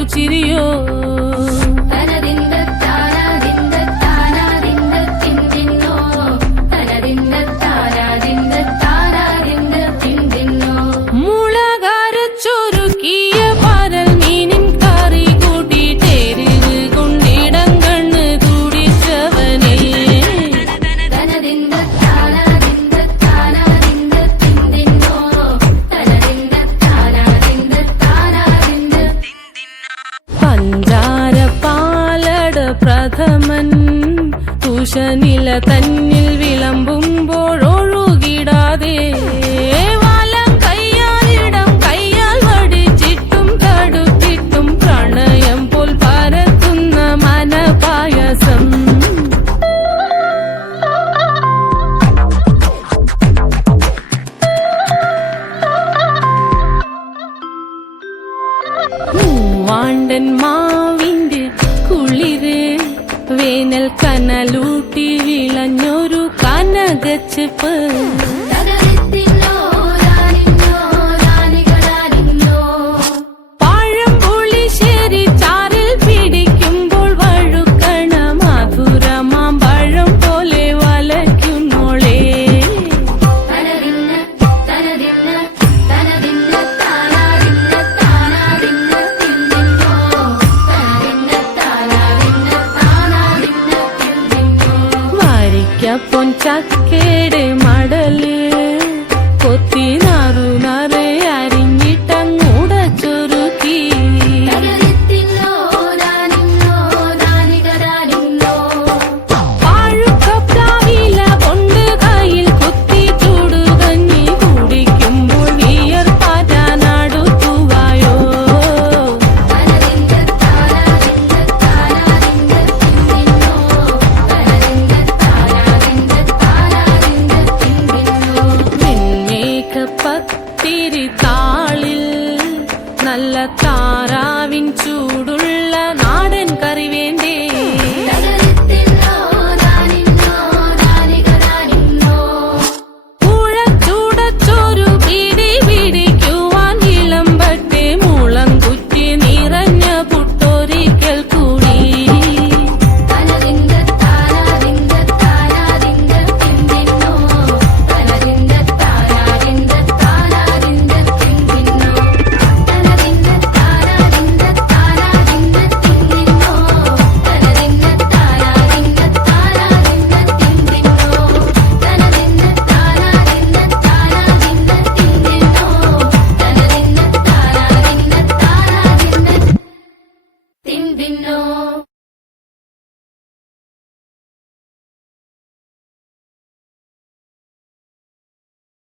చూచిరియో സഞ്ചാര പാലട പ്രഥമൻ കുശനില തന്നിൽ വാണ്ടൻ മാവിന്റെ കുളിര് വേനൽ കനലൂട്ടി വിളഞ്ഞൊരു കനകച്ചെപ്പ്. ಚಕ್ಕೇಡೆ ಮಾಡಲಿ? ಕೊತ್ತಿನ நிலாவின் சூடுள்ள நாடன் கருவேன்